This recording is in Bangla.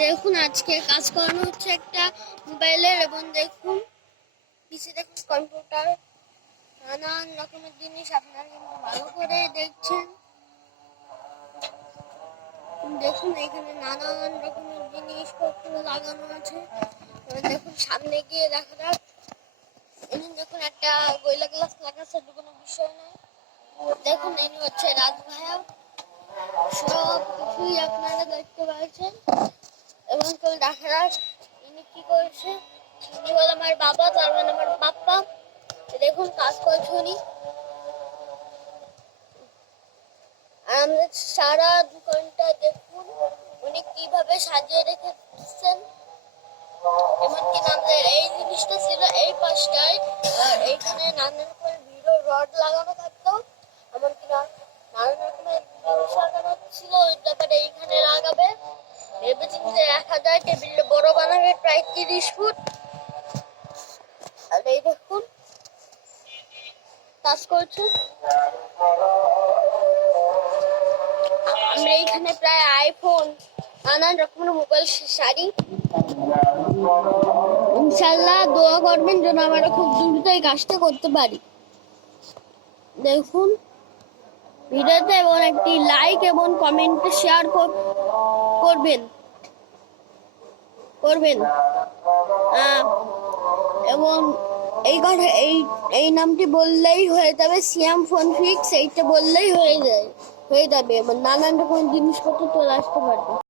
দেখুন আজকে কাজ করানো হচ্ছে একটা মোবাইলের, এবং দেখুন পিছে দেখুন কম্পিউটার, নানান রকমের জিনিস আপনারা কিন্তু ভালো করে দেখছেন। দেখুন এখানে নানান রকমের জিনিসপত্র লাগানো আছে। দেখুন সামনে গিয়ে দেখা যাক। দেখুন একটা গোয়েলা গ্লাস লাগাচ্ছে, কোনো বিষয় নয়। দেখুন ইনি হচ্ছে রাজ ভাইয়া, সব কিছুই আপনারা দেখতে পাচ্ছেন। এবং কেউ দেখা যাক ইনি কি করছে। ইনি হল আমার বাবা, তার মানে আমার পাপ্পা। দেখুন কাজ করছে উনি। আর আমাদের সারা দোকানটা দেখুন উনি কিভাবে সাজিয়ে রেখেছেন। এমনকি আমাদের এই জিনিসটা ছিল এই পাশটায়, আর এইখানে নানান রকমের ভিডিও রড লাগানো থাকতো। এমনকি নানান রকমের জিনিস লাগানো ছিল, ওই ব্যাপারে এইখানে লাগাবে। ভেবে চিন্তে 1000 টেবিলটা বড় বানাবে, প্রায় 30 ফুট। আর এই দেখুন কাজ করছে। আমরা এইখানে প্রায় আইফোন, নানান রকমের মোবাইল, শাড়ি, ইনশাল্লাহ দোয়া করবেন যেন আমরা খুব দ্রুত এই কাজটা করতে পারি। দেখুন ভিডিওতে এবং একটি লাইক এবং কমেন্টে শেয়ার করবেন এবং এই কথা এই নামটি বললেই হয়ে যাবে, সিয়াম ফোন ফিক্স, এইটা বললেই হয়ে যাবে এবং নানান রকম জিনিসপত্র চলে আসতে পারবে।